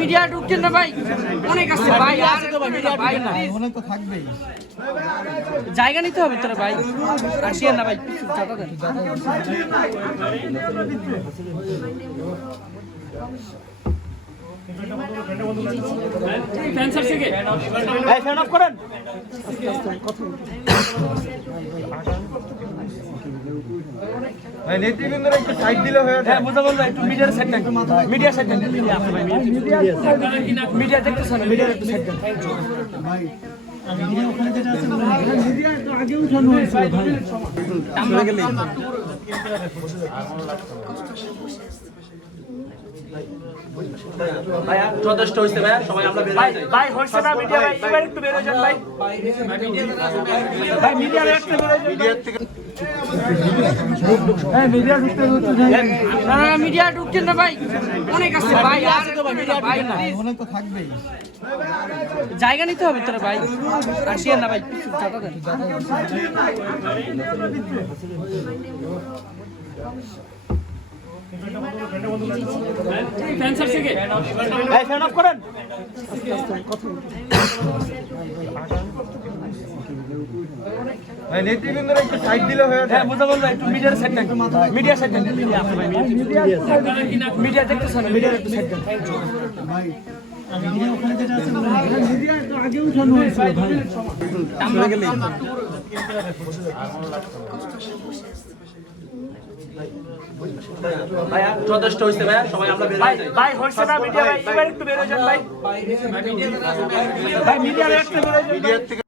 Media ঢুকছেন না ভাই, অনেক আছে ভাই, আর ভাই না অনেক তো থাকবেই, জায়গা নিতে হবে তোরা ভাই, আসিয়েন না ভাই, চাটা দেন। নেতৃবৃন্দরা একটু সাইড দিলে হয়ে যায়। বুঝা বললো একটু মিডিয়ার সাইড দেন, মিডিয়া সাইড দেন, মিডিয়া দেখতেছেন, মিডিয়ার একটু সাইড দেন ভাই। মিডিয়া ওখানে যেটা আছে মিডিয়া একটু আগে উঠানো হয়েছিল ভাই, আমরা গেলে ভাই যথেষ্ট হইছে ভাই, সবাই আমরা বের হই ভাই, হইছে না মিডিয়া ভাই, এবার একটু বের হয়ে যান ভাই, ভাই মিডিয়ার একটু বের হয়ে যান, মিডিয়া থেকে মিডিয়া ঢুকতে না, মিডিয়া ঢুকছেন না ভাই, অনেক আছে ভাই, আর ভাই না অনেক তো থাকবেই, জায়গা নিতে হবে তোরা ভাই, আসিয়েন না ভাই, চাটা দেন। নেতৃবৃন্দরা একটু সাইড দিলে হয়ে যায়। বুঝা বললো একটু মিডিয়ার সাইড দেন, মিডিয়া সাইড দেন, মিডিয়া দেখতেছেন, মিডিয়ার একটু সাইড দেন ভাই। মিডিয়া ওখানে যেটা আছে মিডিয়া একটু আগে উঠানো হয়েছিল ভাই, আমরা গেলে ভাই যথেষ্ট হইছে ভাই, সবাই আমরা বের হই ভাই, হইছে না মিডিয়া ভাই, এবার একটু বের হয়ে যান ভাই, ভাই মিডিয়ার একটু বের হয়ে যান।